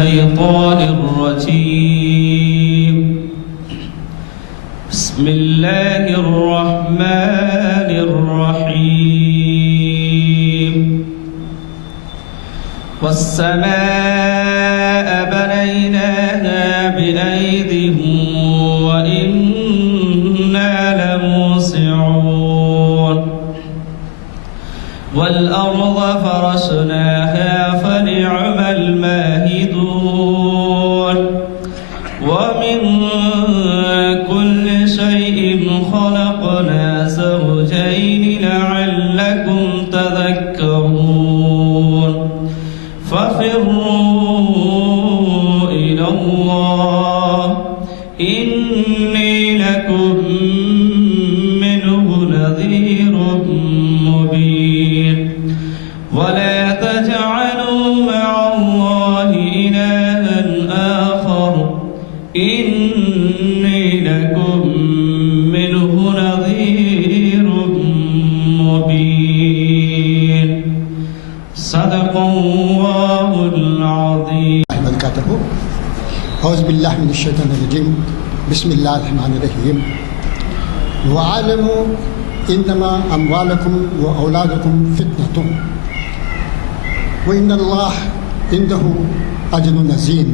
الشيطان الرجيم بسم الله الرحمن الرحيم والسماء بنيناها بأيد وإنا لموسعون والأرض فرشناها فنعم الماهدون ومن كل شيء خلقنا زوجين لعلكم تذكرون ففروا إلى الله إني لكم منه نذير مبين ولا تجعلوا مع الله إلها آخر إني لكم منه نذير مبين صدق الله العظيم. أعوذ بالله من الشيطان الرجيم بسم الله الرحمن الرحيم. وَاعْلَمُوا إِنَّمَا أَمْوَالُكُمْ وَأَوْلَادُكُمْ فِتْنَةٌ وَإِنَّ اللَّهَ عِندَهُ أَجْرٌ عَظِيمٌ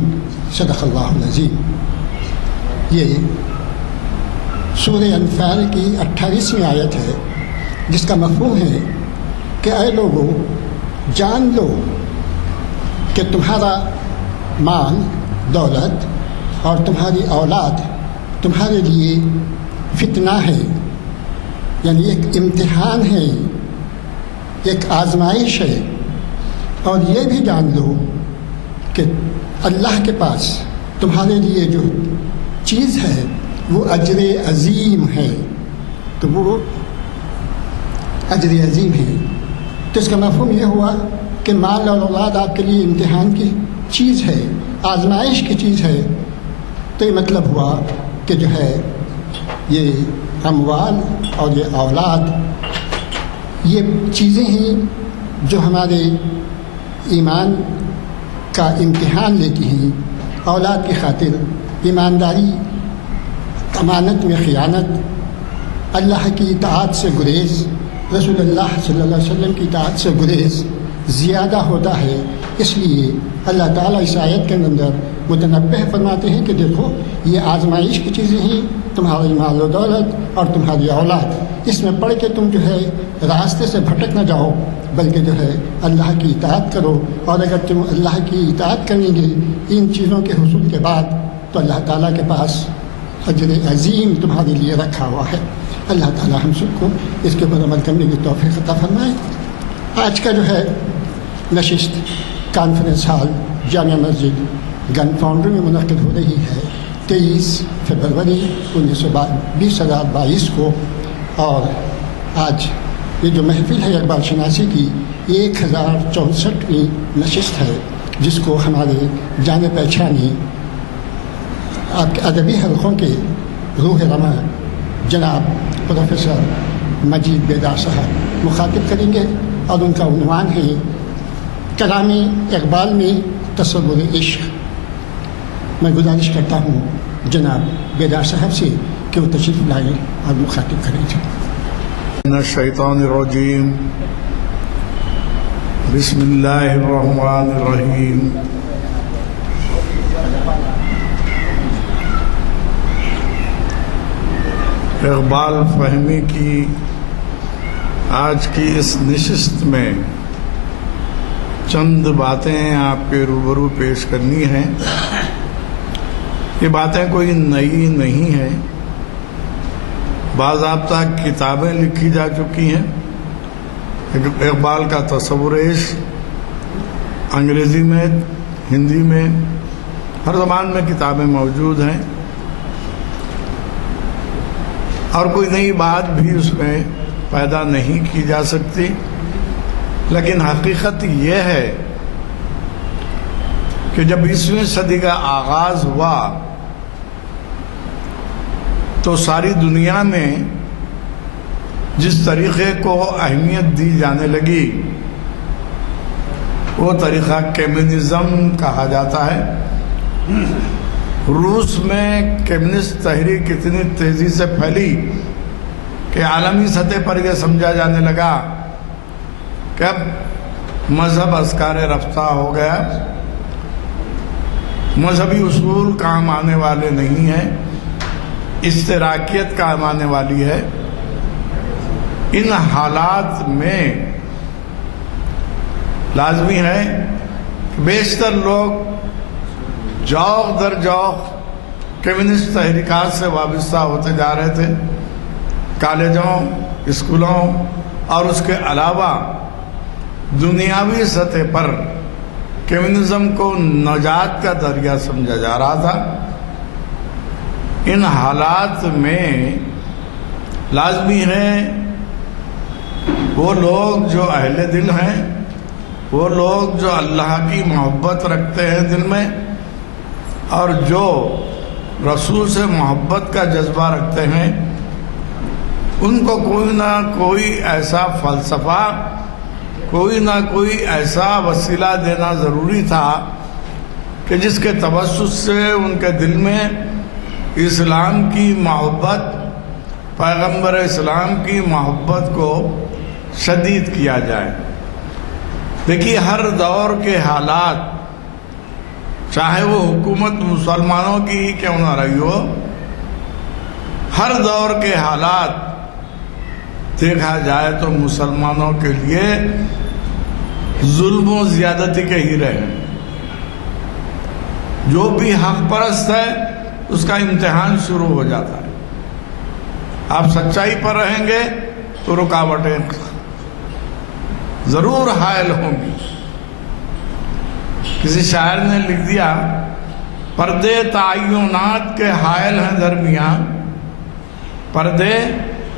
صدق اللہ العظیم. یہ سورہ انفال کی 28ویں آیت ہے جس کا مفہوم ہے کہ اے لوگو جان لو کہ تمہارا مال دولت اور تمہاری اولاد تمہارے لیے فتنہ ہے، یعنی ایک امتحان ہے، ایک آزمائش ہے. اور یہ بھی جان لو کہ اللہ کے پاس تمہارے لیے جو چیز ہے وہ اجر عظیم ہے، تو وہ اجر عظیم ہے. تو اس کا مفہوم یہ ہوا کہ مال اور اولاد آپ کے لیے امتحان کی چیز ہے، آزمائش کی چیز ہے. تو یہ مطلب ہوا کہ جو ہے یہ اموال اور یہ اولاد یہ چیزیں ہیں جو ہمارے ایمان کا امتحان لیتی ہیں. اولاد کی خاطر ایمانداری، امانت میں خیانت، اللہ کی اطاعت سے گریز، رسول اللہ صلی اللہ علیہ وسلم کی اطاعت سے گریز زیادہ ہوتا ہے. اس لیے اللہ تعالیٰ اس آیت کے اندر متنبہ فرماتے ہیں کہ دیکھو یہ آزمائش کی چیزیں ہیں، تمہاری مال و دولت اور تمہاری اولاد، اس میں پڑھ کے تم جو ہے راستے سے بھٹک نہ جاؤ، بلکہ جو ہے اللہ کی اطاعت کرو. اور اگر تم اللہ کی اطاعت کریں گے ان چیزوں کے حصول کے بعد تو اللہ تعالیٰ کے پاس اجر عظیم تمہارے لیے رکھا ہوا ہے. اللہ تعالیٰ ہم سب کو اس کے اوپر عمل کرنے کی توفیق عطا فرمائے. آج کا جو ہے نشست کانفرنس ہال جامعہ مسجد گن فاؤنڈری میں منعقد ہو رہی ہے 23 فروری 2022 کو. اور آج یہ جو محفل ہے اقبال شناسی کی 1064ویں نشست ہے، جس کو ہمارے جانے پہچانے آپ کے ادبی حلقوں کے روح رواں جناب پروفیسر مجید بیدار صاحب مخاطب کریں گے. اور ان کا عنوان ہے کلام اقبال میں تصور عشق. میں گزارش کرتا ہوں جناب بیدار صاحب سے کہ وہ تشریف لائیں اور مخاطب کریں. من الشیطان الرجیم بسم اللہ الرحمن الرحیم. اقبال فہمی کی آج کی اس نشست میں چند باتیں آپ کے روبرو پیش کرنی ہیں. یہ باتیں کوئی نئی نہیں ہیں، باضابطہ کتابیں لکھی جا چکی ہیں. اقبال کا تصور عشق انگریزی میں، ہندی میں، ہر زبان میں کتابیں موجود ہیں، اور کوئی نئی بات بھی اس میں پیدا نہیں کی جا سکتی. لیکن حقیقت یہ ہے کہ جب 20ویں صدی کا آغاز ہوا تو ساری دنیا میں جس طریقے کو اہمیت دی جانے لگی وہ طریقہ کمیونزم کہا جاتا ہے۔ روس میں کمیونسٹ تحریک کتنی تیزی سے پھیلی کہ عالمی سطح پر یہ سمجھا جانے لگا کہ اب مذہب ازکار رفتہ ہو گیا، مذہبی اصول کام آنے والے نہیں ہیں، اشتراکیت کام آنے والی ہے۔ ان حالات میں لازمی ہے کہ بیشتر لوگ جوق در جوق کمیونسٹ تحریکات سے وابستہ ہوتے جا رہے تھے۔ کالجوں، اسکولوں اور اس کے علاوہ دنیاوی سطح پر کمیونزم کو نجات کا ذریعہ سمجھا جا رہا تھا۔ ان حالات میں لازمی ہے وہ لوگ جو اہل دل ہیں، وہ لوگ جو اللہ کی محبت رکھتے ہیں دل میں اور جو رسول سے محبت کا جذبہ رکھتے ہیں، ان کو کوئی نہ کوئی ایسا فلسفہ، کوئی نہ کوئی ایسا وسیلہ دینا ضروری تھا کہ جس کے توسط سے ان کے دل میں اسلام کی محبت، پیغمبر اسلام کی محبت کو شدید کیا جائے۔ دیکھیے ہر دور کے حالات، چاہے وہ حکومت مسلمانوں کی ہی کیوں نہ رہی ہو، ہر دور کے حالات دیکھا جائے تو مسلمانوں کے لیے ظلم و زیادتی کے ہی رہے۔ جو بھی حق پرست ہے اس کا امتحان شروع ہو جاتا ہے۔ آپ سچائی پر رہیں گے تو رکاوٹیں ضرور حائل ہوں گی۔ کسی شاعر نے لکھ دیا، پردے تعینات کے حائل ہیں درمیان، پردے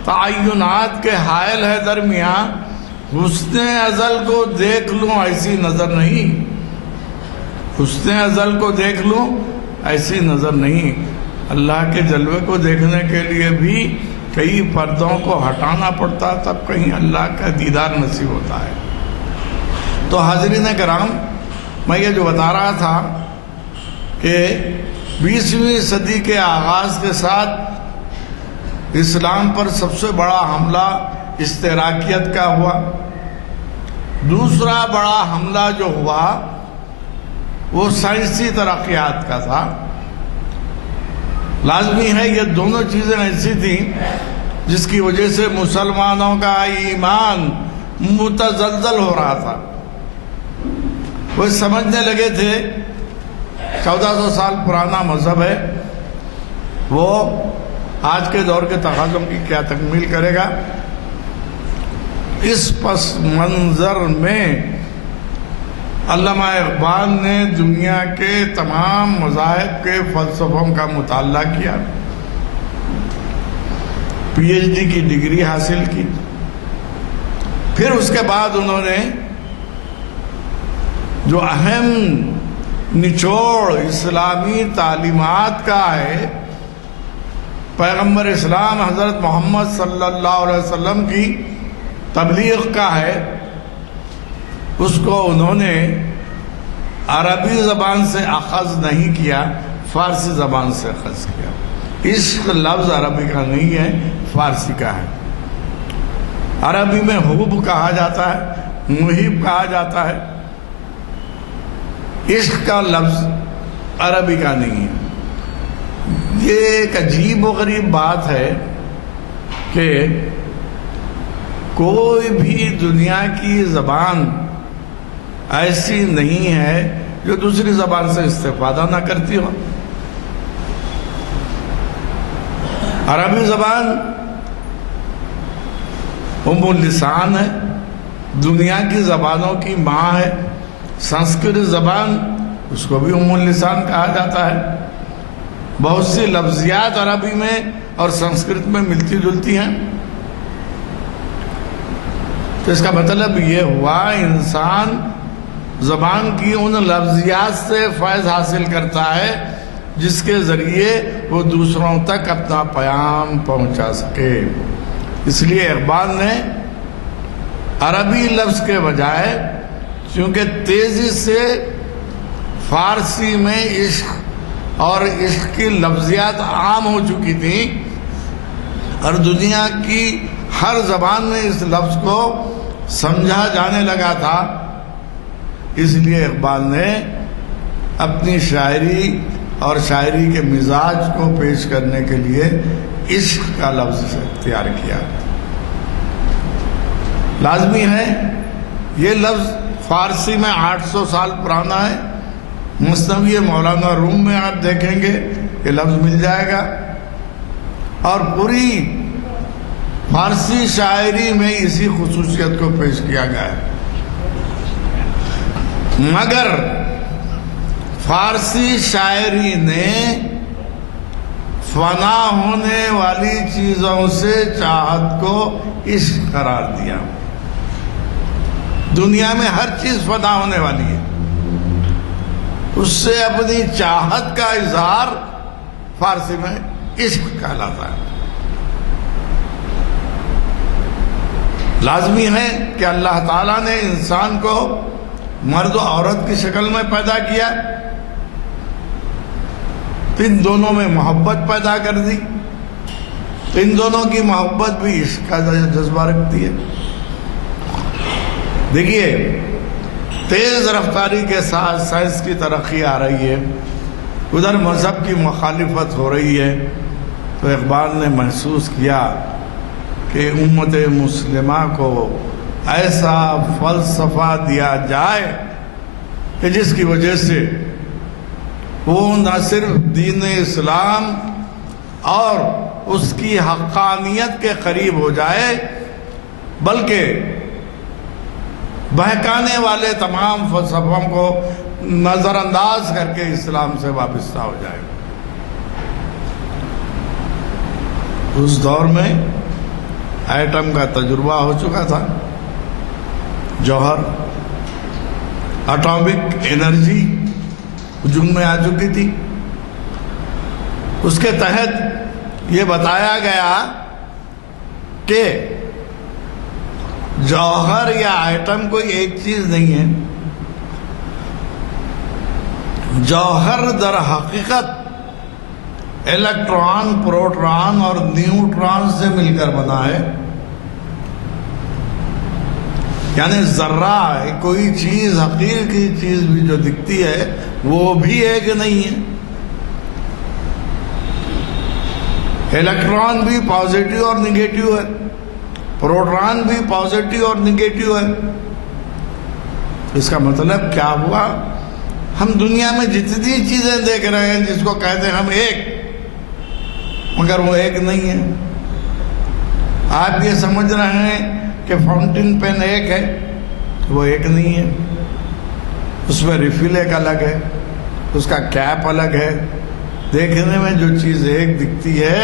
تعینات کے حائل ہے درمیان، حسن ازل کو دیکھ لوں ایسی نظر نہیں، حسن ازل کو دیکھ لوں ایسی نظر نہیں۔ اللہ کے جلوے کو دیکھنے کے لیے بھی کئی پردوں کو ہٹانا پڑتا، تب کہیں اللہ کا دیدار نصیب ہوتا ہے۔ تو حاضرین کرام، میں یہ جو بتا رہا تھا کہ 20ویں صدی کے آغاز کے ساتھ اسلام پر سب سے بڑا حملہ اشتراکیت کا ہوا۔ دوسرا بڑا حملہ جو ہوا وہ سائنسی ترقیات کا تھا۔ لازمی ہے یہ دونوں چیزیں ایسی تھیں جس کی وجہ سے مسلمانوں کا ایمان متزلزل ہو رہا تھا۔ وہ سمجھنے لگے تھے 1400 سال پرانا مذہب ہے، وہ آج کے دور کے تقاضوں کی کیا تکمیل کرے گا۔ اس پس منظر میں علامہ اقبال نے دنیا کے تمام مذاہب کے فلسفوں کا مطالعہ کیا، پی ایچ ڈی کی ڈگری حاصل کی۔ پھر اس کے بعد انہوں نے جو اہم نچوڑ اسلامی تعلیمات کا ہے، پیغمبر اسلام حضرت محمد صلی اللہ علیہ وسلم کی تبلیغ کا ہے، اس کو انہوں نے عربی زبان سے اخذ نہیں کیا، فارسی زبان سے اخذ کیا۔ عشق لفظ عربی کا نہیں ہے، فارسی کا ہے۔ عربی میں حب کہا جاتا ہے، محب کہا جاتا ہے، عشق کا لفظ عربی کا نہیں ہے۔ یہ ایک عجیب و غریب بات ہے کہ کوئی بھی دنیا کی زبان ایسی نہیں ہے جو دوسری زبان سے استفادہ نہ کرتی ہو۔ عربی زبان ام اللسان ہے، دنیا کی زبانوں کی ماں ہے۔ سنسکرت زبان، اس کو بھی ام اللسان کہا جاتا ہے۔ بہت سی لفظیات عربی میں اور سنسکرت میں ملتی جلتی ہیں۔ تو اس کا مطلب یہ ہوا انسان زبان کی ان لفظیات سے فیض حاصل کرتا ہے جس کے ذریعے وہ دوسروں تک اپنا پیام پہنچا سکے۔ اس لیے اقبال نے عربی لفظ کے بجائے کیونکہ تیزی سے فارسی میں عشق اور عشق کی لفظیات عام ہو چکی تھیں اور دنیا کی ہر زبان میں اس لفظ کو سمجھا جانے لگا تھا. اس لیے اقبال نے اپنی شاعری اور شاعری کے مزاج کو پیش کرنے کے لیے عشق کا لفظ اختیار کیا. لازمی ہے یہ لفظ فارسی میں 800 سال پرانا ہے. مثنوی مولانا روم میں آپ دیکھیں گے یہ لفظ مل جائے گا، اور پوری فارسی شاعری میں اسی خصوصیت کو پیش کیا گیا ہے. مگر فارسی شاعری نے فنا ہونے والی چیزوں سے چاہت کو عشق قرار دیا. دنیا میں ہر چیز فنا ہونے والی ہے، اس سے اپنی چاہت کا اظہار فارسی میں عشق کہلاتا ہے. لازمی ہے کہ اللہ تعالیٰ نے انسان کو مرد و عورت کی شکل میں پیدا کیا، ان دونوں میں محبت پیدا کر دی، تو ان دونوں کی محبت بھی عشق کا جذبہ رکھتی ہے. دیکھیے تیز رفتاری کے ساتھ سائنس کی ترقی آ رہی ہے، ادھر مذہب کی مخالفت ہو رہی ہے، تو اقبال نے محسوس کیا کہ امت مسلمہ کو ایسا فلسفہ دیا جائے کہ جس کی وجہ سے وہ نہ صرف دین اسلام اور اس کی حقانیت کے قریب ہو جائے، بلکہ بہکانے والے تمام فلسفوں کو نظر انداز کر کے اسلام سے وابستہ ہو جائے. اس دور میں ایٹم کا تجربہ ہو چکا تھا، جوہر اٹامک انرجی وجود میں آ چکی تھی. اس کے تحت یہ بتایا گیا کہ جوہر یا ایٹم کوئی ایک چیز نہیں ہے. جوہر در حقیقت الیکٹران، پروٹون اور نیوٹران سے مل کر بنا ہے. یعنی ذرہ کوئی چیز، حقیقی چیز بھی جو دکھتی ہے وہ بھی ایک نہیں ہے. الیکٹران بھی پازیٹیو اور نگیٹیو ہے، پروٹون بھی پازیٹیو اور نگیٹیو ہے. اس کا مطلب کیا ہوا؟ ہم دنیا میں جتنی چیزیں دیکھ رہے ہیں جس کو کہتے ہیں ہم ایک، مگر وہ ایک نہیں ہے. آپ یہ سمجھ رہے ہیں کہ فاؤنٹین پین ایک ہے، وہ ایک نہیں ہے. اس میں ریفل ایک الگ ہے، اس کا کیپ الگ ہے. دیکھنے میں جو چیز ایک دکھتی ہے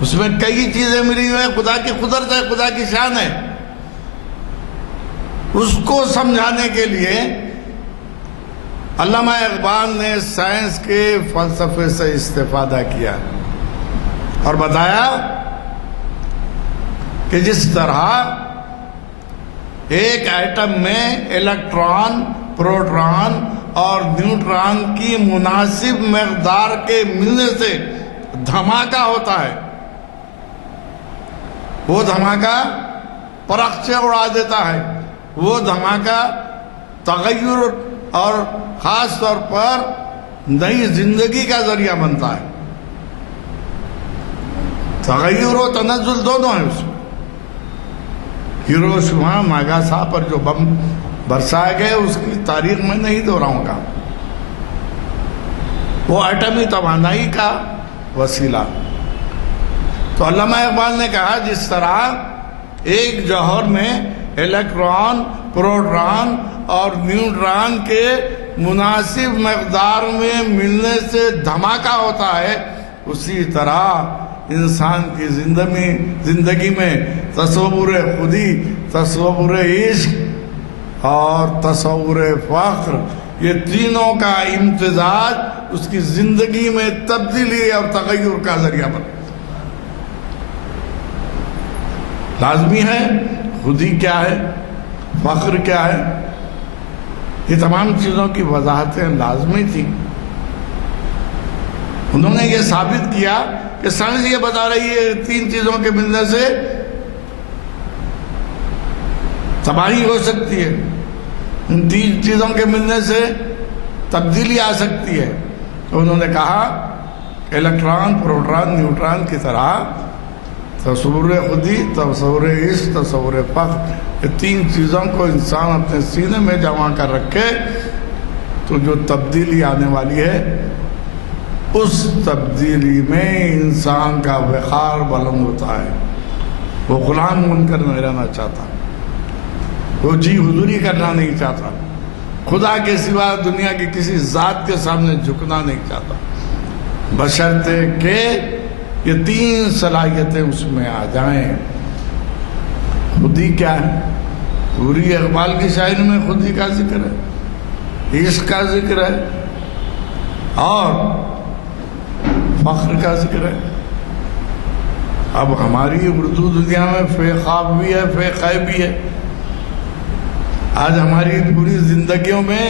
اس میں کئی چیزیں ملی ہوئی ہیں. خدا کی قدرت ہے، خدا کی شان ہے. اس کو سمجھانے کے لیے علامہ اقبال نے سائنس کے فلسفے سے استفادہ کیا اور بتایا کہ جس طرح ایک ایٹم میں الیکٹران، پروٹون اور نیوٹران کی مناسب مقدار کے ملنے سے دھماکہ ہوتا ہے، وہ دھماکہ پرخچے اڑا دیتا ہے. وہ دھماکہ تغیر اور خاص طور پر نئی زندگی کا ذریعہ بنتا ہے. تغیر و تنزل دونوں ہیں اس میں. ہیروشیما ناگاسا پر جو بم برسائے گئے اس کی تاریخ میں نہیں دہراؤں گا، وہ ایٹمی توانائی کا وسیلہ. تو علامہ اقبال نے کہا جس طرح ایک جوہر میں الیکٹران، پروٹون اور نیوٹران کے مناسب مقدار میں ملنے سے دھماکہ ہوتا ہے، اسی طرح انسان کی زندگی میں تصور خودی، تصور عشق اور تصور فخر، یہ تینوں کا امتزاج اس کی زندگی میں تبدیلی اور تغیر کا ذریعہ بنتا. لازمی ہے خودی کیا ہے، فخر کیا ہے. یہ تمام چیزوں کی وضاحتیں لازمی تھیں. انہوں نے یہ ثابت کیا کہ سائنس یہ بتا رہی ہے 3 چیزوں کے ملنے سے تباہی ہو سکتی ہے، ان 3 چیزوں کے ملنے سے تبدیلی آ سکتی ہے. تو انہوں نے کہا کہ الیکٹران، پروٹون، نیوٹران کی طرح تصور خودی، تصور عشق، تصور فخر، یہ 3 چیزوں کو انسان اپنے سینے میں جمع کر رکھے تو جو تبدیلی آنے والی ہے اس تبدیلی میں انسان کا وقار بلند ہوتا ہے. وہ غلام بن کر نہیں رہنا چاہتا، وہ جی حضوری کرنا نہیں چاہتا، خدا کے سوا دنیا کی کسی ذات کے سامنے جھکنا نہیں چاہتا، بشرطے کہ یہ 3 صلاحیتیں اس میں آ جائیں. خودی کیا ہے؟ پوری اقبال کی شاعری میں خودی کا ذکر ہے، عشق کا ذکر ہے اور فخر کا ذکر ہے. اب ہماری اردو دنیا میں فے خواب بھی ہے، فے خیب بھی ہے. آج ہماری پوری زندگیوں میں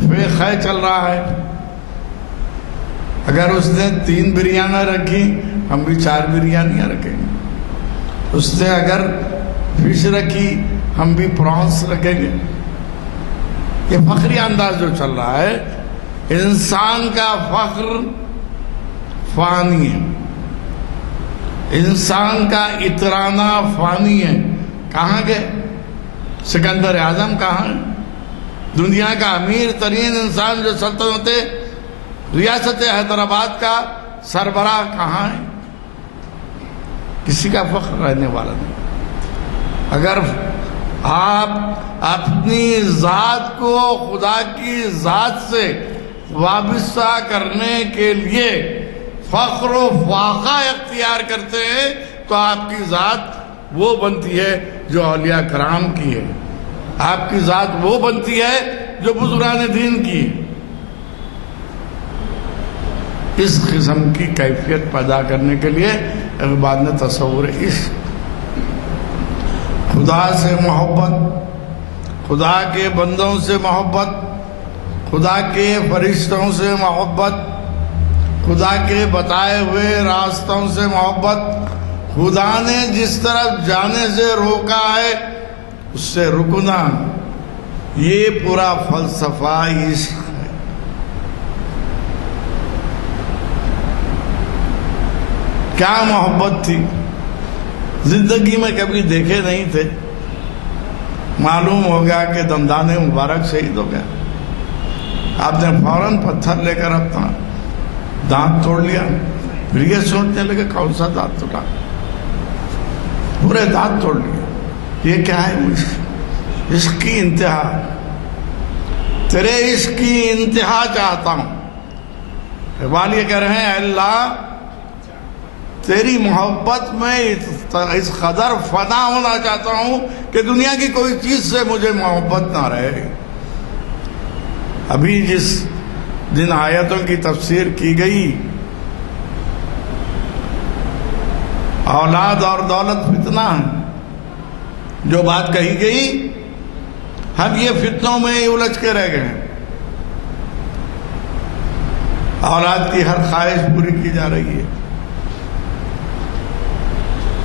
فے خے چل رہا ہے. اگر اس نے 3 بریانیاں رکھی ہم بھی 4 بریانیاں رکھیں گے. اس نے اگر فش رکھی ہم بھی پرانس رکھیں گے. یہ فخری انداز جو چل رہا ہے، انسان کا فخر فانی ہے، انسان کا اترانا فانی ہے. کہاں گئے؟ سکندر اعظم کہاں ہے؟ دنیا کا امیر ترین انسان جو سلطنت ریاست حیدرآباد کا سربراہ کہاں ہے؟ کسی کا فخر رہنے والا نہیں. اگر آپ اپنی ذات کو خدا کی ذات سے وابستہ کرنے کے لیے فخر و فاخر اختیار کرتے ہیں تو آپ کی ذات وہ بنتی ہے جو اولیاء کرام کی ہے، آپ کی ذات وہ بنتی ہے جو بزرگان دین کی ہے. اس قسم کی کیفیت پیدا کرنے کے لیے اقبال نے تصور عشق، خدا سے محبت، خدا کے بندوں سے محبت، خدا کے فرشتوں سے محبت، خدا کے بتائے ہوئے راستوں سے محبت، خدا نے جس طرف جانے سے روکا ہے اس سے رکنا، یہ پورا فلسفہ عشق ہے. کیا محبت تھی، زندگی میں کبھی دیکھے نہیں تھے. معلوم ہو گیا کہ دندان مبارک شہید ہو گیا، آپ نے فوراً پتھر لے کر اپنا دانت توڑ لیا. پھر یہ سوچنے لگے کون سا دانت توڑا، پورے دانت توڑ لیا. یہ کیا ہے؟ عشق کی انتہا، تیرے عشق کی انتہا چاہتا ہوں. اقبال یہ کہہ رہے ہیں، اے اللہ تیری محبت میں اس قدر فنا ہونا چاہتا ہوں کہ دنیا کی کوئی چیز سے مجھے محبت نہ رہے. ابھی جن آیتوں کی تفسیر کی گئی، اولاد اور دولت فتنہ ہے، جو بات کہی گئی ہم یہ فتنوں میں ہی الجھ کے رہ گئے ہیں. اولاد کی ہر خواہش پوری کی جا رہی ہے.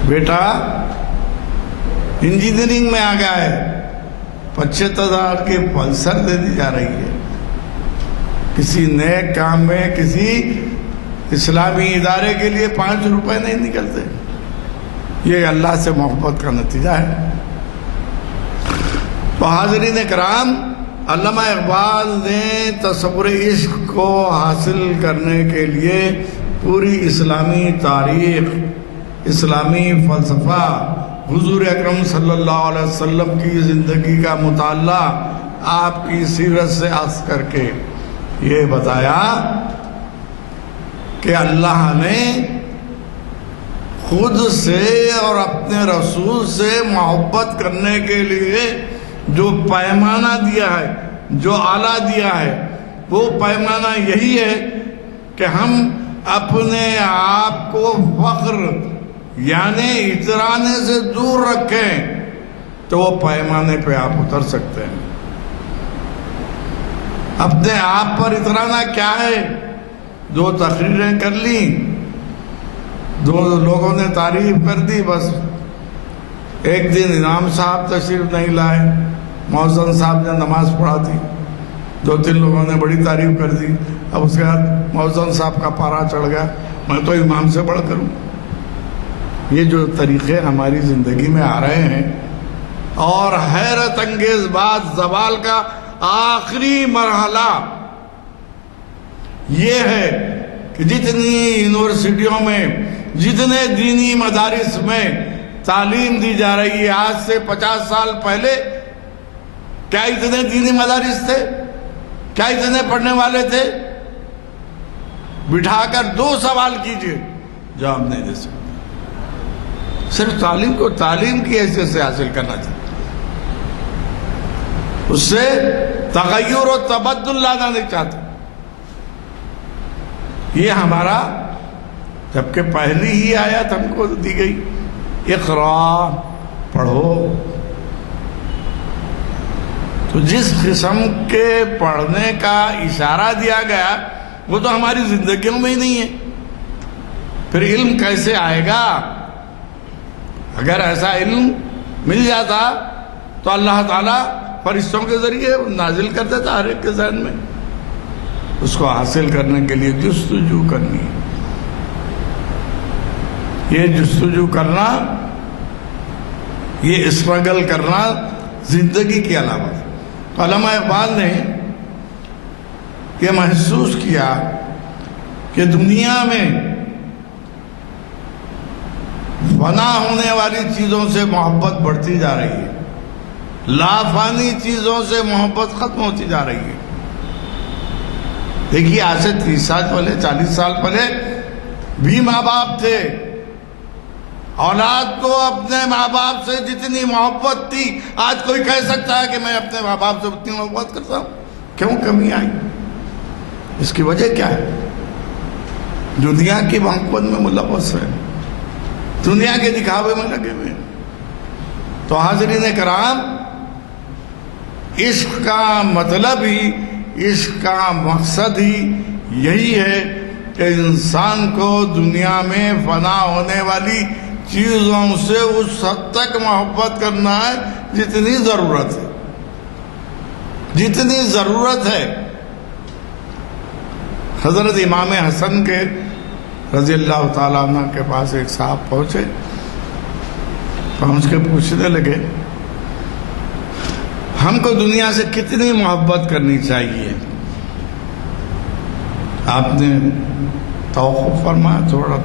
بیٹا انجینئرنگ میں آ گیا ہے، 75,000 کی پلسر دے دی جا رہی ہے. کسی نیک کام میں کسی اسلامی ادارے کے لیے 5 روپے نہیں نکلتے. یہ اللہ سے محبت کا نتیجہ ہے. تو حاضرین کرام، علامہ اقبال نے تصور عشق کو حاصل کرنے کے لیے پوری اسلامی تاریخ، اسلامی فلسفہ، حضور اکرم صلی اللہ علیہ وسلم کی زندگی کا مطالعہ آپ کی سیرت سے اخذ کر کے یہ بتایا کہ اللہ نے خود سے اور اپنے رسول سے محبت کرنے کے لیے جو پیمانہ دیا ہے، جو آلہ دیا ہے، وہ پیمانہ یہی ہے کہ ہم اپنے آپ کو فخر یعنی اترانے سے دور رکھیں تو وہ پیمانے پہ آپ اتر سکتے ہیں. اپنے آپ پر اترانا کیا ہے؟ دو تقریریں کر لیں، دو لوگوں نے تعریف کر دی، بس ایک دن امام صاحب تشریف نہیں لائے، مؤذن صاحب نے نماز پڑھا دی، دو تین لوگوں نے بڑی تعریف کر دی، اب اس کے بعد مؤذن صاحب کا پارا چڑھ گیا، میں تو امام سے بڑھ کر ہوں۔ یہ جو طریقے ہماری زندگی میں آ رہے ہیں، اور حیرت انگیز بات، زوال کا آخری مرحلہ یہ ہے کہ جتنی یونیورسٹیوں میں، جتنے دینی مدارس میں تعلیم دی جا رہی ہے، آج سے 50 سال پہلے کیا اتنے دینی مدارس تھے؟ کیا اتنے پڑھنے والے تھے؟ بٹھا کر 2 سوال کیجئے، جواب نہیں دے سکتے۔ صرف تعلیم کو تعلیم کی حیثیت سے حاصل کرنا چاہیے، اس سے تغیر و تبدل لانا نہیں چاہتے۔ یہ ہمارا جبکہ پہلی ہی آیت ہم کو دی گئی، اقرا، پڑھو، تو جس قسم کے پڑھنے کا اشارہ دیا گیا وہ تو ہماری زندگیوں میں ہی نہیں ہے، پھر علم کیسے آئے گا؟ اگر ایسا علم مل جاتا تو اللہ تعالیٰ فرشتوں کے ذریعے نازل کر دیتا ہر ایک کے ذہن میں، اس کو حاصل کرنے کے لیے جستجو کرنی ہے۔ یہ جستجو کرنا، یہ اسٹرگل کرنا زندگی کی علامت۔ علامہ اقبال نے یہ محسوس کیا کہ دنیا میں فنا ہونے والی چیزوں سے محبت بڑھتی جا رہی ہے، لافانی چیزوں سے محبت ختم ہوتی جا رہی ہے۔ دیکھیے آج سے 30 سال پہلے، 40 سال پہلے بھی ماں باپ تھے، اولاد کو اپنے ماں باپ سے جتنی محبت تھی، آج کوئی کہہ سکتا ہے کہ میں اپنے ماں باپ سے اتنی محبت کرتا ہوں؟ کیوں کمی آئی؟ اس کی وجہ کیا ہے؟ دنیا کی محبت میں ملوث ہے، دنیا کے دکھاوے میں لگے ہوئے۔ تو حاضرین کرام، عشق کا مطلب ہی، عشق کا مقصد ہی یہی ہے کہ انسان کو دنیا میں فنا ہونے والی چیزوں سے اس حد تک محبت کرنا ہے جتنی ضرورت ہے، جتنی ضرورت ہے۔ حضرت امام حسن کے رضی اللہ تعالیٰ عنہ کے پاس ایک صاحب پہنچے، پہنچ کے پوچھنے لگے ہم کو دنیا سے کتنی محبت کرنی چاہیے؟ آپ نے توقف فرمایا تھوڑا،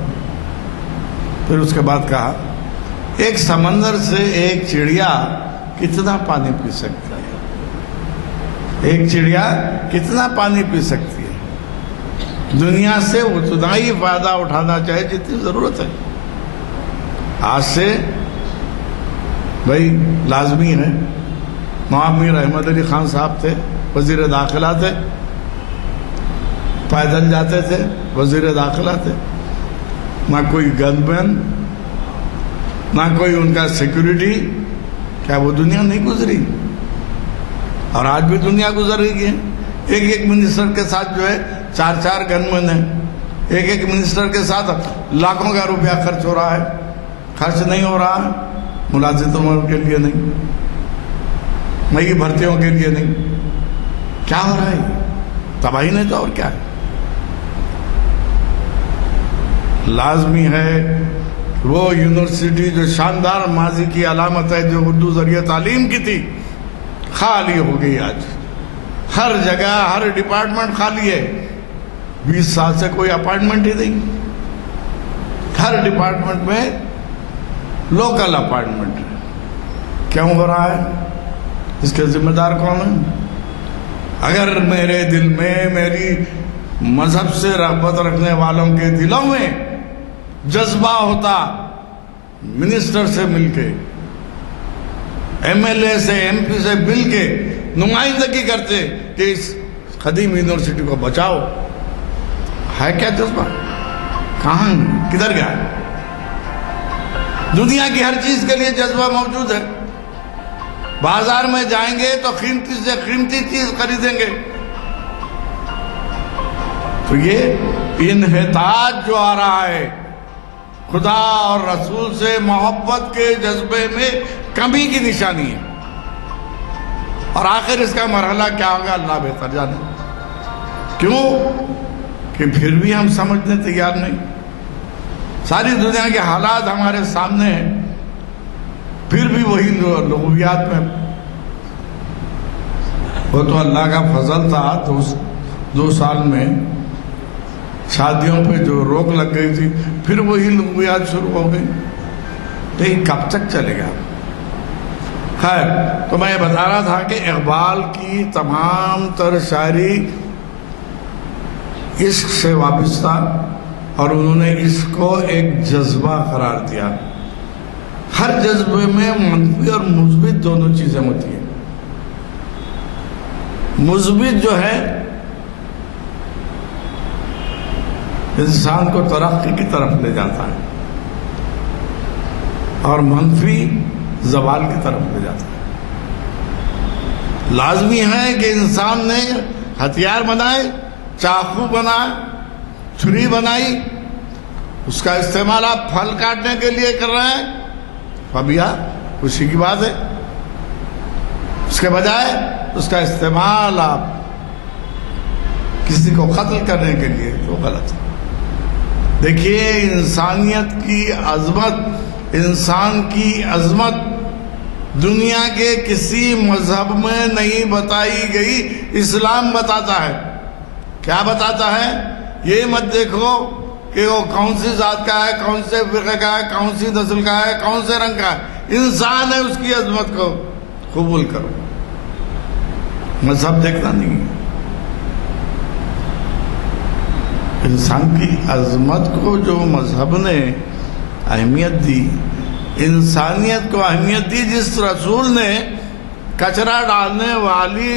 پھر اس کے بعد کہا ایک سمندر سے ایک چڑیا کتنا پانی پی سکتا ہے؟ ایک چڑیا کتنا پانی پی سکتی ہے؟ دنیا سے اتنا ہی فائدہ اٹھانا چاہے جتنی ضرورت ہے۔ آج سے بھائی لازمی ہے، نواب میر احمد علی خان صاحب تھے، وزیر داخلہ تھے، پیدل جاتے تھے، وزیر داخلہ تھے، نہ کوئی گن مین، نہ کوئی ان کا سیکیورٹی۔ کیا وہ دنیا نہیں گزری؟ اور آج بھی دنیا گزر رہی ہے۔ ایک ایک منسٹر کے ساتھ جو ہے 4 گن مین ہیں، ایک ایک منسٹر کے ساتھ لاکھوں کا روپیہ خرچ ہو رہا ہے، خرچ نہیں ہو رہا ہے ملازمتوں کے لیے نہیں، نئی بھرتیوں کے لیے نہیں۔ کیا ہو رہا ہے؟ تباہی نہیں تو اور کیا ہے؟ لازمی ہے وہ یونیورسٹی جو شاندار ماضی کی علامت ہے، جو اردو ذریعہ تعلیم کی تھی، خالی ہو گئی۔ آج ہر جگہ ہر ڈپارٹمنٹ خالی ہے، 20 سال سے کوئی اپائنٹمنٹ ہی نہیں۔ ہر ڈپارٹمنٹ میں لوکل اپائنٹمنٹ ہے۔ کیوں ہو رہا ہے؟ اس کے ذمہ دار کون ہیں؟ اگر میرے دل میں، میری مذہب سے رغبت رکھنے والوں کے دلوں میں جذبہ ہوتا، منسٹر سے مل کے، ایم ایل اے سے، ایم پی سے مل کے نمائندگی کرتے کہ اس قدیم یونیورسٹی کو بچاؤ، ہے کیا جذبہ؟ کہاں؟ کدھر گیا؟ دنیا کی ہر چیز کے لیے جذبہ موجود ہے۔ بازار میں جائیں گے تو قیمتی سے قیمتی چیز خریدیں گے، تو یہ انحطاط جو آ رہا ہے، خدا اور رسول سے محبت کے جذبے میں کمی کی نشانی ہے، اور آخر اس کا مرحلہ کیا ہوگا اللہ بہتر جانے۔ کیوں کہ پھر بھی ہم سمجھنے تیار نہیں، ساری دنیا کے حالات ہمارے سامنے ہیں، پھر بھی وہی لغویات میں۔ وہ تو اللہ کا فضل تھا، 2 سال میں شادیوں پہ جو روک لگ گئی تھی، پھر وہی لغویات شروع ہو گئی، تو یہ کب تک چلے گا؟ خیر، تو میں یہ بتا رہا تھا کہ اقبال کی تمام تر شاعری عشق سے وابستہ، اور انہوں نے عشق کو ایک جذبہ قرار دیا۔ ہر جذبے میں منفی اور مثبت دونوں چیزیں ہوتی ہیں۔ مثبت جو ہے انسان کو ترقی کی طرف لے جاتا ہے، اور منفی زوال کی طرف لے جاتا ہے۔ لازمی ہے کہ انسان نے ہتھیار بنائے، چاقو بنائے، چھری بنائی، اس کا استعمال آپ پھل کاٹنے کے لیے کر رہے ہیں، فبیہا، خوشی کی بات ہے۔ اس کے بجائے اس کا استعمال آپ کسی کو قتل کرنے کے لیے، تو غلط ہے۔ دیکھیے انسانیت کی عظمت، انسان کی عظمت دنیا کے کسی مذہب میں نہیں بتائی گئی، اسلام بتاتا ہے۔ کیا بتاتا ہے؟ یہ مت دیکھو کہ وہ کون سی ذات کا ہے، کون سے فرقے کا ہے، کون سی نسل کا ہے، کون سے رنگ کا ہے، انسان ہے، اس کی عظمت کو قبول کرو۔ مذہب دیکھنا نہیں ہے، انسان کی عظمت کو جو مذہب نے اہمیت دی، انسانیت کو اہمیت دی، جس رسول نے کچرا ڈالنے والی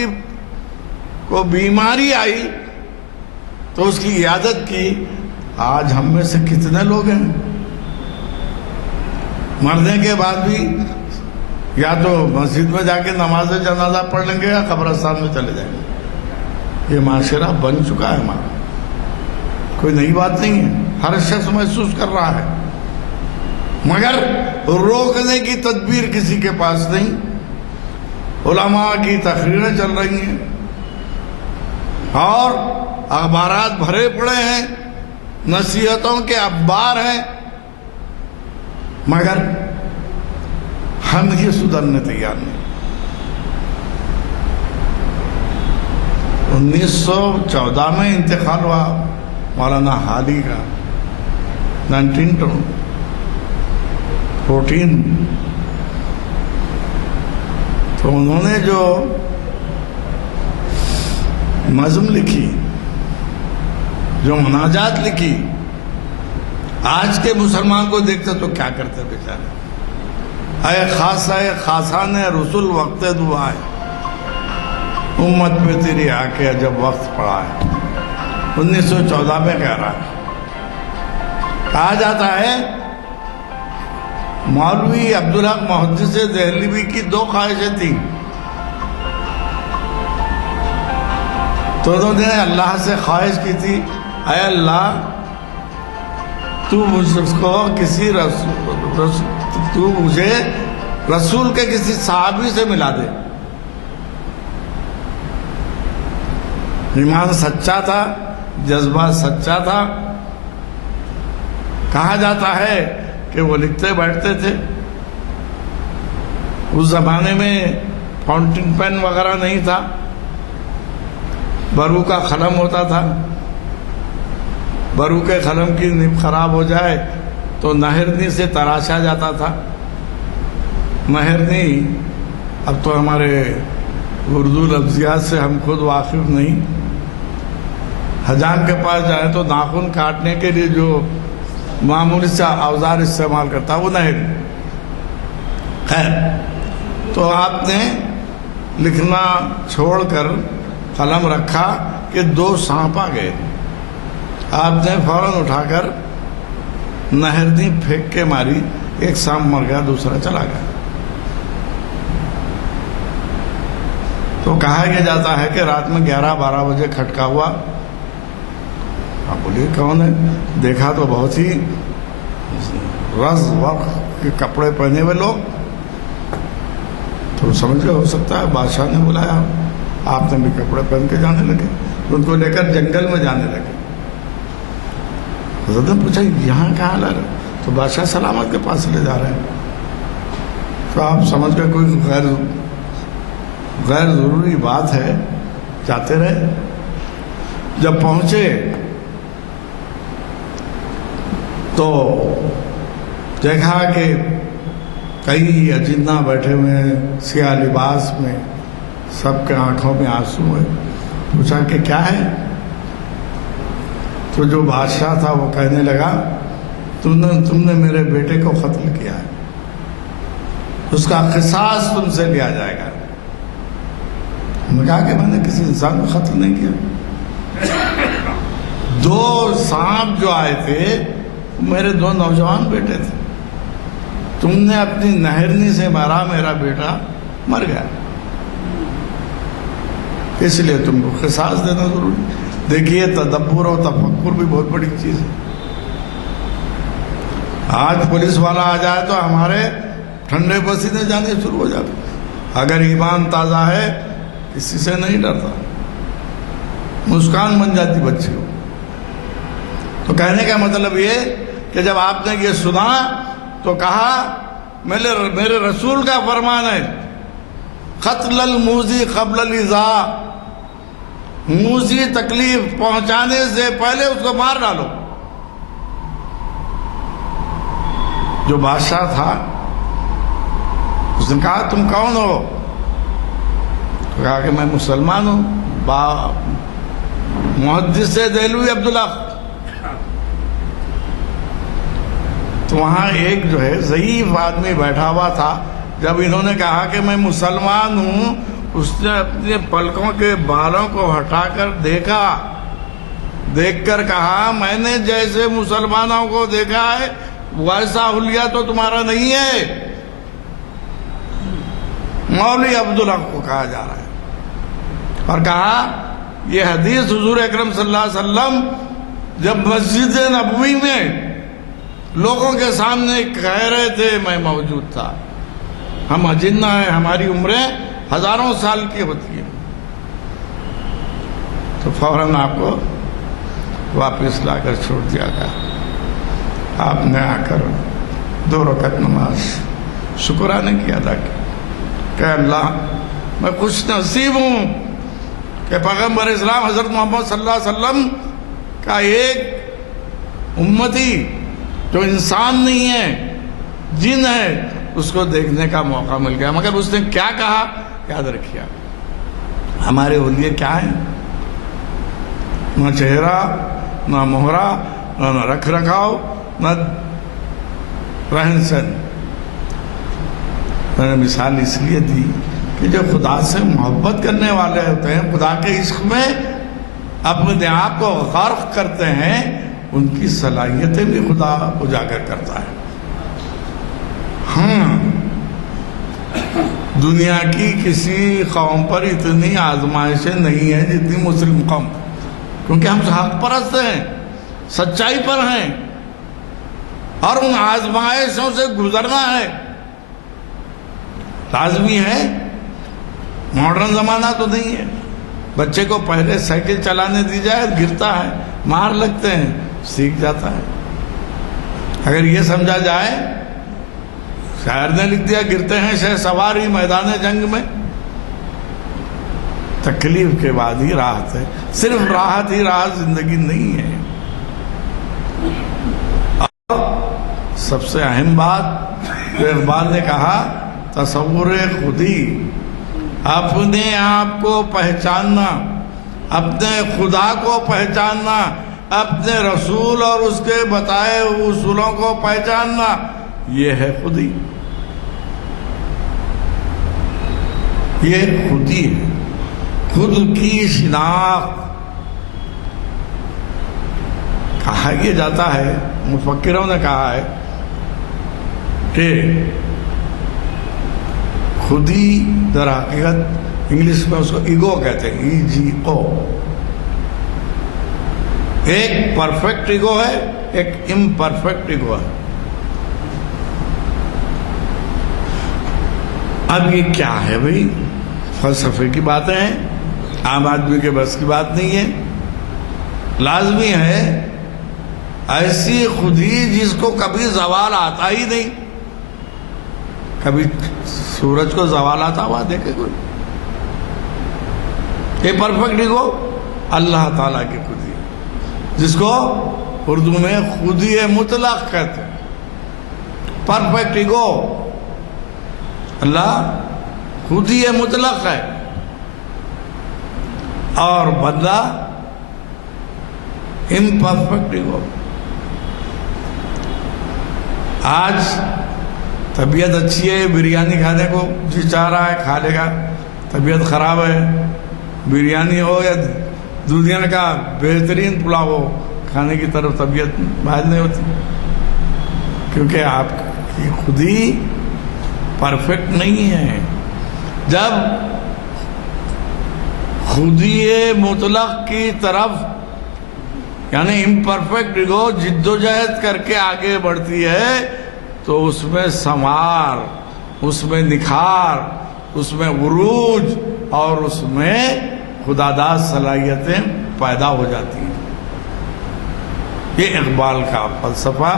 کو بیماری آئی تو اس کی عیادت کی، آج ہم میں سے کتنے لوگ ہیں مرنے کے بعد بھی یا تو مسجد میں جا کے نماز جنازہ پڑھ لیں گے یا قبرستان میں چلے جائیں گے۔ یہ معاشرہ بن چکا ہے ہمارا، کوئی نئی بات نہیں ہے، ہر شخص محسوس کر رہا ہے، مگر روکنے کی تدبیر کسی کے پاس نہیں۔ علماء کی تقریریں چل رہی ہیں اور اخبارات بھرے پڑے ہیں، نصیحتوں کے اخبار ہیں، مگر ہم یہ سدھرنے تیار نہیں۔ 1914 میں انتقال ہوا مولانا حالی کا، 1914 تو انہوں نے جو نظم لکھی، جو مناجات لکھی، آج کے مسلمان کو دیکھتے تو کیا کرتے بیچارے۔ اے خاصہ خاصان رسول وقت دعا ہے، امت پہ تیری آ کے جب وقت پڑا ہے۔ 1914 میں کہہ رہا ہے، کہا جاتا ہے مولوی عبدالحق محدث دہلوی کی 2 خواہشیں تھیں، تو انہوں نے اللہ سے خواہش کی تھی، اے اللہ تو مجھے رسول کے کسی صحابی سے ملا دے۔ ایمان سچا تھا، جذبہ سچا تھا۔ کہا جاتا ہے کہ وہ لکھتے بیٹھتے تھے، اس زمانے میں فاؤنٹین پین وغیرہ نہیں تھا، برو کا قلم ہوتا تھا، برو کے قلم کی نب خراب ہو جائے تو نہرنی سے تراشا جاتا تھا۔ نہرنی اب تو ہمارے اردو لفظیات سے ہم خود واقف نہیں، حجام کے پاس جائیں تو ناخن کاٹنے کے لیے جو معمولی سا اوزار استعمال کرتا وہ نہرنی۔ خیر، تو آپ نے لکھنا چھوڑ کر قلم رکھا کہ 2 سانپ آ گئے، آپ نے فوراً اٹھا کر نہرنی پھینک کے ماری، ایک سانپ مر گیا، دوسرا چلا گیا۔ تو کہا یہ جاتا ہے کہ رات میں 11-12 بجے کھٹکا ہوا، آپ بولیے کون ہے؟ دیکھا تو بہت ہی رز ورق کے کپڑے پہنے ہوئے لوگ، تو سمجھ گئے ہو سکتا ہے بادشاہ نے بلایا، آپ نے بھی کپڑے پہن کے جانے لگے، ان کو لے کر جنگل میں جانے لگے۔ حضرت نے پوچھا یہاں کہاں لا رہے؟ تو بادشاہ سلامت کے پاس لے جا رہے ہیں۔ تو آپ سمجھ گئے کوئی غیر ضروری بات ہے، جاتے رہے۔ جب پہنچے تو دیکھا کہ کئی اجنہ بیٹھے ہوئے ہیں سیاہ لباس میں، سب کے آنکھوں میں آنسو ہیں۔ پوچھا کہ کیا ہے؟ تو جو بادشاہ تھا وہ کہنے لگا تم نے میرے بیٹے کو قتل کیا ہے، اس کا قصاص تم سے لیا جائے گا۔ میں نے کہا کہ میں نے کسی انسان کو قتل نہیں کیا، 2 سانپ جو آئے تھے میرے 2 نوجوان بیٹے تھے، تم نے اپنی نہرنی سے مارا، میرا بیٹا مر گیا، اس لیے تم کو قصاص دینا ضروری۔ دیکھیے تدبر و تفکر بھی بہت بڑی چیز ہے۔ آج پولیس والا آ جائے تو ہمارے ٹھنڈے پسینے جانے شروع ہو جاتے، اگر ایمان تازہ ہے کسی سے نہیں ڈرتا، مسکان بن جاتی بچی ہو۔ تو کہنے کا مطلب یہ کہ جب آپ نے یہ سنا تو کہا میرے رسول کا فرمان ہے قتل الموذی قبل الایذاء، موذی تکلیف پہنچانے سے پہلے اس کو مار ڈالو۔ جو بادشاہ تھا اس نے کہا تم کون ہو؟ تو کہا کہ میں مسلمان ہوں، محدث دہلوی عبداللہ۔ تو وہاں ایک جو ہے ضعیف آدمی بیٹھا ہوا تھا، جب انہوں نے کہا کہ میں مسلمان ہوں، اس نے اپنے پلکوں کے بالوں کو ہٹا کر دیکھا، دیکھ کر کہا میں نے جیسے مسلمانوں کو دیکھا ہے ویسا حلیہ تو تمہارا نہیں ہے۔ مولوی عبدالحق کو کہا جا رہا ہے، اور کہا یہ حدیث حضور اکرم صلی اللہ علیہ وسلم جب مسجد نبوی میں لوگوں کے سامنے کہہ رہے تھے میں موجود تھا، ہم اجنہ ہیں، ہماری عمریں ہزاروں سال کی ہوتی ہیں۔ تو فوراً آپ کو واپس لا کر چھوڑ دیا گیا۔ آپ نے آ کر 2 رکعت نماز شکرانے کی ادا کی کہ اللہ میں خوش نصیب ہوں کہ پیغمبر اسلام حضرت محمد صلی اللہ علیہ وسلم کا ایک امتی جو انسان نہیں ہے جن ہے اس کو دیکھنے کا موقع مل گیا۔ مگر اس نے کیا کہا یاد رکھیے، ہمارے حلیے کیا ہیں؟ نہ چہرہ، نہ مہرہ، نہ رکھ رکھاؤ، نہ رہن سہن۔ میں نے مثال اس لیے دی کہ جو خدا سے محبت کرنے والے ہوتے ہیں، خدا کے عشق میں اپنے آپ کو غرق کرتے ہیں، ان کی صلاحیتیں بھی خدا اجاگر کرتا ہے۔ ہاں، دنیا کی کسی قوم پر اتنی آزمائشیں نہیں ہیں جتنی مسلم قوم، کیونکہ ہم حق پرست ہیں، سچائی پر ہیں، اور ان آزمائشوں سے گزرنا ہے، لازمی ہے۔ ماڈرن زمانہ تو نہیں ہے، بچے کو پہلے سائیکل چلانے دی جائے گرتا ہے، مار لگتے ہیں، سیکھ جاتا ہے۔ اگر یہ سمجھا جائے، شاعر نے لکھ دیا گرتے ہیں شہ سواری میدان جنگ میں، تکلیف کے بعد ہی راحت ہے، صرف راحت ہی راحت زندگی نہیں ہے۔ اور سب سے اہم بات جو اقبال نے کہا، تصور خودی، اپنے آپ کو پہچاننا، اپنے خدا کو پہچاننا، اپنے رسول اور اس کے بتائے اصولوں کو پہچاننا، یہ ہے خودی، یہ خودی ہے، خود کی شناخت۔ کہا یہ جاتا ہے، مفکروں نے کہا ہے کہ خودی در حقیقت انگلش میں اس کو ایگو کہتے ہیں، EGO، ایک پرفیکٹ ایگو ہے، ایک امپرفیکٹ ایگو ہے۔ اب یہ کیا ہے بھائی؟ فلسفے کی باتیں ہیں، عام آدمی کے بس کی بات نہیں ہے۔ لازمی ہے ایسی خودی جس کو کبھی زوال آتا ہی نہیں۔ کبھی سورج کو زوال آتا ہوا دیکھے کوئی؟ یہ پرفیکٹ ایگو اللہ تعالیٰ کی خودی ہے، جس کو اردو میں خودی مطلق کہتے ہیں۔ پرفیکٹ ایگو اللہ خودی مطلق ہے، اور بندہ امپرفیکٹ ایگو۔ آج طبیعت اچھی ہے، بریانی کھانے کو جی چاہ رہا ہے، کھا لے گا۔ طبیعت خراب ہے، بریانی ہو یا دنیا کا بہترین پلاؤ ہو، کھانے کی طرف طبیعت مائل نہیں ہوتی، کیونکہ آپ کی خودی پرفیکٹ نہیں ہے۔ جب خودی مطلق کی طرف یعنی امپرفیکٹ ایگو جدوجہد کر کے آگے بڑھتی ہے تو اس میں ثمار، اس میں نکھار، اس میں عروج اور اس میں خداداد صلاحیتیں پیدا ہو جاتی ہیں۔ یہ اقبال کا فلسفہ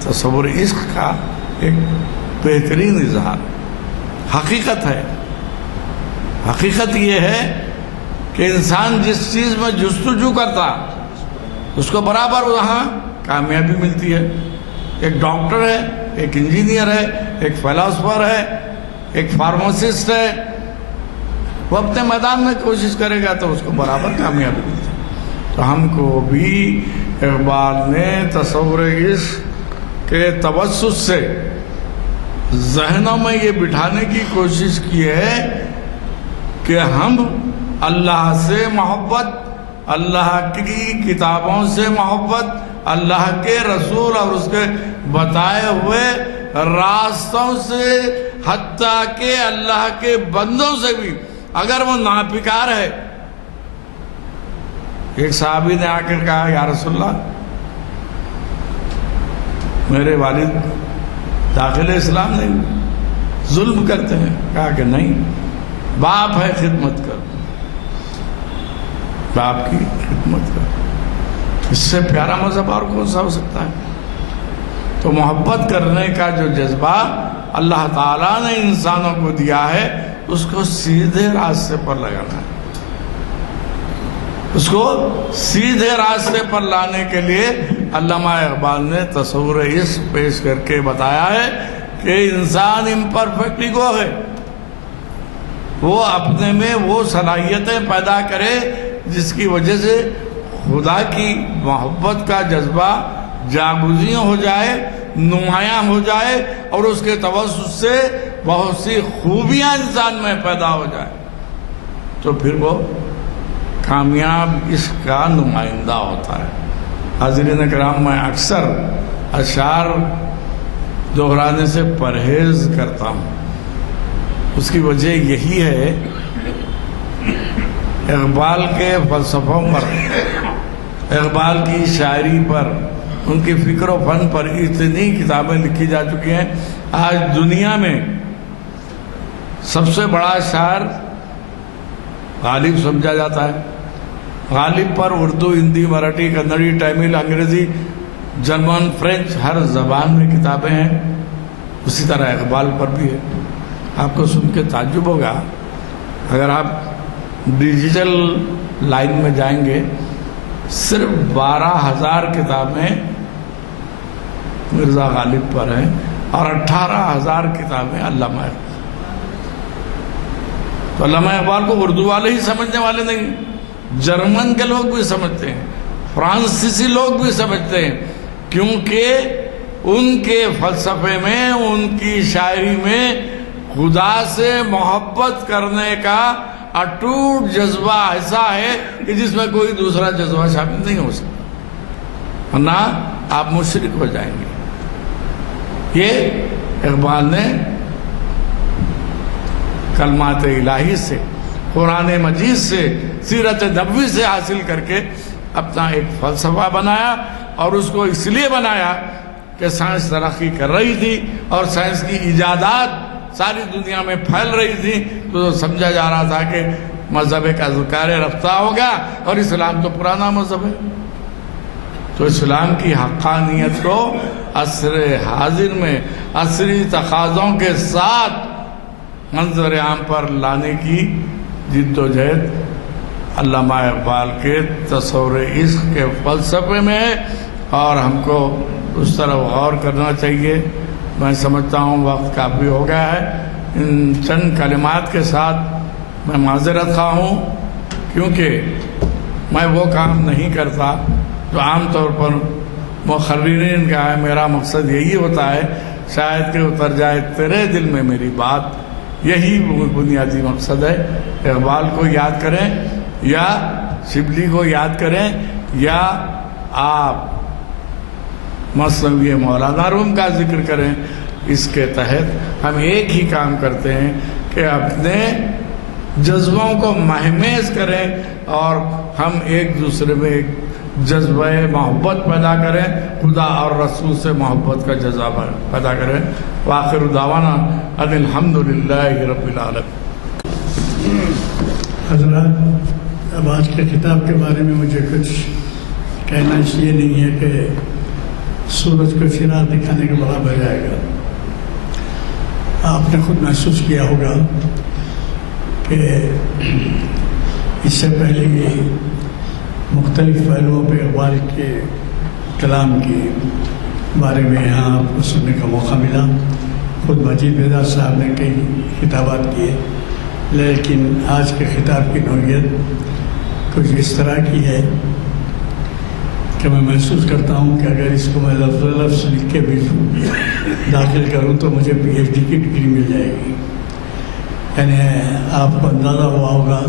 تصور عشق کا ایک بہترین اظہار حقیقت ہے۔ حقیقت یہ ہے کہ انسان جس چیز میں جستجو کرتا اس کو برابر وہاں کامیابی ملتی ہے۔ ایک ڈاکٹر ہے، ایک انجینئر ہے، ایک فلاسفر ہے، ایک فارماسسٹ ہے، وہ اپنے میدان میں کوشش کرے گا تو اس کو برابر کامیابی ملتی ہے۔ تو ہم کو بھی اقبال نے تصور عشق کے توسط سے ذہنوں میں یہ بٹھانے کی کوشش کی ہے کہ ہم اللہ سے محبت، اللہ کی کتابوں سے محبت، اللہ کے رسول اور اس کے بتائے ہوئے راستوں سے، حتیٰ کہ اللہ کے بندوں سے بھی اگر وہ ناپکار ہے۔ ایک صحابی نے آ کر کہا یا رسول اللہ میرے والد داخل اسلام نہیں، ظلم کرتے ہیں۔ کہا کہ نہیں، باپ ہے خدمت کر، باپ کی خدمت کر، اس سے پیارا مذہب اور کون سا ہو سکتا ہے؟ تو محبت کرنے کا جو جذبہ اللہ تعالیٰ نے انسانوں کو دیا ہے اس کو سیدھے راستے پر لگانا ہے۔ اس کو سیدھے راستے پر لانے کے لیے علامہ اقبال نے تصور عشق پیش کر کے بتایا ہے کہ انسان امپرفیکٹ ایگو ہے، وہ اپنے میں وہ صلاحیتیں پیدا کرے جس کی وجہ سے خدا کی محبت کا جذبہ جاگزیں ہو جائے، نمایاں ہو جائے، اور اس کے توسط سے بہت سی خوبیاں انسان میں پیدا ہو جائے، تو پھر وہ کامیاب عشق کا نمائندہ ہوتا ہے۔ حاضرین کرام، میں اکثر اشعار دہرانے سے پرہیز کرتا ہوں۔ اس کی وجہ یہی ہے، اقبال کے فلسفوں پر، اقبال کی شاعری پر، ان کی فکر و فن پر اتنی کتابیں لکھی جا چکی ہیں۔ آج دنیا میں سب سے بڑا شاعر غالب سمجھا جاتا ہے۔ غالب پر اردو، ہندی، مراٹھی، کنڑی، تامل، انگریزی، جرمن، فرینچ، ہر زبان میں کتابیں ہیں۔ اسی طرح اقبال پر بھی ہے۔ آپ کو سن کے تعجب ہوگا، اگر آپ ڈیجیٹل لائن میں جائیں گے، صرف 12,000 کتابیں مرزا غالب پر ہیں اور 18,000 کتابیں علامہ اقبال۔ تو علامہ اقبال کو اردو والے ہی سمجھنے والے نہیں، جرمن کے لوگ بھی سمجھتے ہیں، فرانسیسی لوگ بھی سمجھتے ہیں، کیونکہ ان کے فلسفے میں، ان کی شاعری میں خدا سے محبت کرنے کا اٹوٹ جذبہ ایسا ہے کہ جس میں کوئی دوسرا جذبہ شامل نہیں ہو سکتا، ورنہ آپ مشرک ہو جائیں گے۔ یہ اقبال نے کلمات الہی سے، قرآن مجید سے، سیرت نبوی سے حاصل کر کے اپنا ایک فلسفہ بنایا، اور اس کو اس لیے بنایا کہ سائنس ترقی کر رہی تھی اور سائنس کی ایجادات ساری دنیا میں پھیل رہی تھی، تو سمجھا جا رہا تھا کہ مذہب کا ذکر رفتہ ہوگا، اور اسلام تو پرانا مذہب ہے۔ تو اسلام کی حقانیت کو عصر حاضر میں عصری تقاضوں کے ساتھ منظر عام پر لانے کی جد و جہد علامہ اقبال کے تصور عشق کے فلسفے میں ہے، اور ہم کو اس طرف غور کرنا چاہیے۔ میں سمجھتا ہوں وقت کافی ہو گیا ہے، ان چند کلمات کے ساتھ میں معذرت خواہ ہوں، کیونکہ میں وہ کام نہیں کرتا جو عام طور پر مقررین کا ہے۔ میرا مقصد یہی ہوتا ہے شاید کہ اتر جائے تیرے دل میں میری بات، یہی بنیادی مقصد ہے۔ اقبال کو یاد کریں یا شبلی کو یاد کریں یا آپ مثنوی مولانا روم کا ذکر کریں، اس کے تحت ہم ایک ہی کام کرتے ہیں کہ اپنے جذبوں کو مہمیز کریں، اور ہم ایک دوسرے میں ایک جذبہ محبت پیدا کریں، خدا اور رسول سے محبت کا جذبہ پیدا کریں۔ وآخر دعوانا ان الحمدللہ رب العالمین۔ حضرات، اب آج کے خطاب کے بارے میں مجھے کچھ کہنا اس لیے نہیں ہے کہ سورج کو چراغ دکھانے کے برابر ہو جائے گا۔ آپ نے خود محسوس کیا ہوگا کہ اس سے پہلے بھی مختلف پہلوؤں پہ اقبال کے کلام کے بارے میں یہاں آپ کو سننے کا موقع ملا۔ خود مجید بیدار صاحب نے کئی خطابات کیے، لیکن آج کے خطاب کی نوعیت کچھ اس طرح کی ہے کہ میں محسوس کرتا ہوں کہ اگر اس کو میں لفظ لفظ لکھ کے بھی داخل کروں تو مجھے پی ایچ ڈی کی ڈگری مل جائے گی۔ یعنی آپ کو اندازہ ہوا ہوگا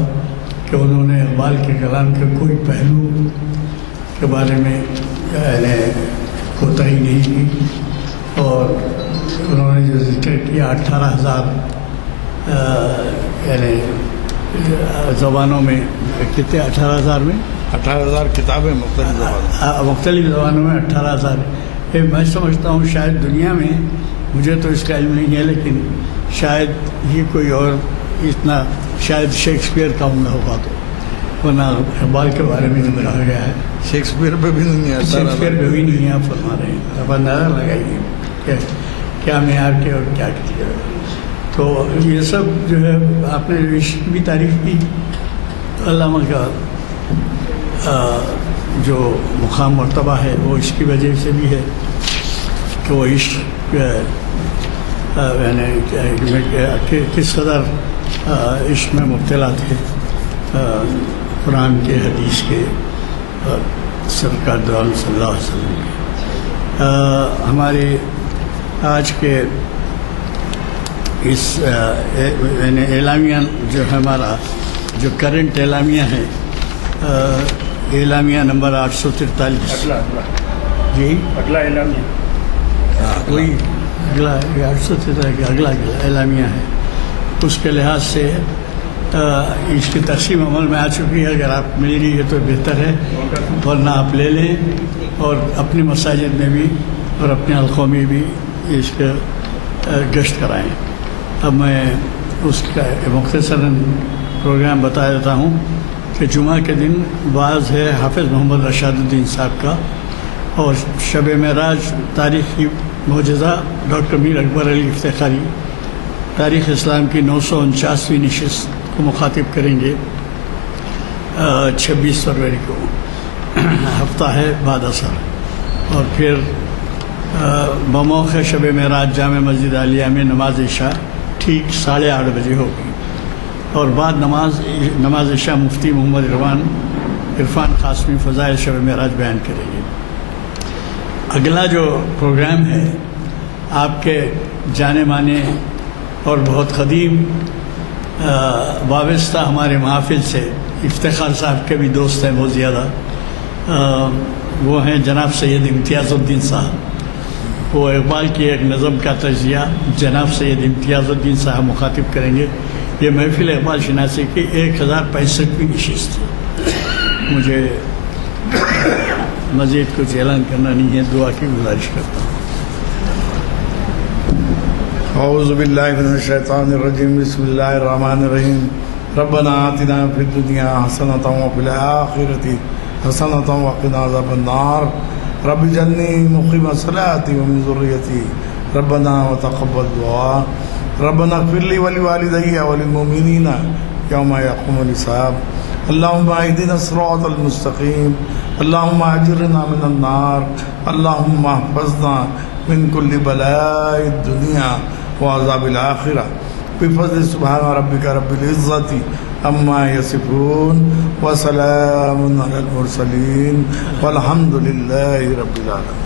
کہ انہوں نے اقبال کے کلام کے کوئی پہلو کے بارے میں کوتاہی نہیں کی، اور انہوں نے جو ذکر کیا 18,000 یعنی زبانوں میں، کتنے 18,000 میں 18,000 کتابیں مختلف زبانوں میں 18,000۔ میں سمجھتا ہوں شاید دنیا میں، مجھے تو اس کا علم نہیں ہے، لیکن شاید ہی کوئی اور اتنا، شاید شیکسپیئر کا عملہ ہوگا، تو ورنہ اقبال کے بارے میں جو کہا گیا ہے شیکسپیئر پہ بھی نہیں ہے، شیکسپیئر پہ بھی نہیں ہے۔ آپ فرما رہے ہیں، اب اندازہ لگائیے کہ کیا معیار کے اور کیا کیا۔ تو یہ سب جو ہے آپ نے عشق بھی تعریف کی، علامہ کا جو مقام مرتبہ ہے وہ اس کی وجہ سے بھی ہے کہ وہ عشق یعنی کس قدر عشق میں مبتلا تھے، قرآن کے، حدیث کے، سرکار دو عالم صلی اللہ علیہ وسلم کے۔ ہمارے آج کے اس یعنی اعلامیہ جو ہے، ہمارا جو کرنٹ اعلامیہ ہے، اعلامیہ نمبر 843، جی اگلا اعلامیہ وہی اگلا 843 کا اگلا اعلامیہ ہے، اس کے لحاظ سے اس کی تقسیم عمل میں آ چکی ہے۔ اگر آپ مل رہی ہے تو بہتر ہے، ورنہ آپ لے لیں اور اپنی مساجد میں بھی اور اپنے حلقوں میں بھی اس کا گشت کرائیں۔ اب میں اس کا مختصراً پروگرام بتا دیتا ہوں کہ جمعہ کے دن بعض ہے حافظ محمد رشاد الدین صاحب کا، اور شب معراج تاریخی معجزہ ڈاکٹر میر اکبر علی افتخاری تاریخ اسلام کی 949ویں نشست کو مخاطب کریں گے 26 فروری کو، ہفتہ ہے بعد اثر، اور پھر بموقع شب معراج جامع مسجد عالیہ میں نماز عشاء ٹھیک 8:30 بجے ہوگی، اور بعد نماز عشاء مفتی محمد عرفان قاسمی فضائل شب معراج بیان کریں گے۔ اگلا جو پروگرام ہے آپ کے جانے مانے اور بہت قدیم وابستہ ہمارے محافل سے افتخار صاحب کے بھی دوست ہیں بہت زیادہ، وہ ہیں جناب سید امتیاز الدین صاحب۔ وہ اقبال کی ایک نظم کا تجزیہ جناب سید امتیاز الدین صاحب مخاطب کریں گے۔ یہ محفل اقبال شناسی کی 1065ویں نشست ہے۔ مجھے مزید کچھ اعلان کرنا نہیں ہے، دعا کی گزارش کرتا ہوں۔ اعوذ باللہ من الشیطان الرجیم، بسم اللہ الرحمن الرحیم۔ ربنا آتنا فی الدنیا حسنۃ وفی الآخرۃ حسنۃ وقنا عذاب النار۔ رب اجعلنی مقیم الصلاۃ ومن ذریتی ربنا وتقبل دعاء۔ ربنا اغفر لی ولوالدی وللمؤمنین یوم یقوم الحساب۔ اللهم اهدنا الصراط المستقیم، اللهم اجرنا من النار، اللهم احفظنا من كل بلاء الدنيا وعذاب الآخرة بفضل سبحان ربك رب العزة عما يصفون وسلام على المرسلين والحمد لله رب العالمين۔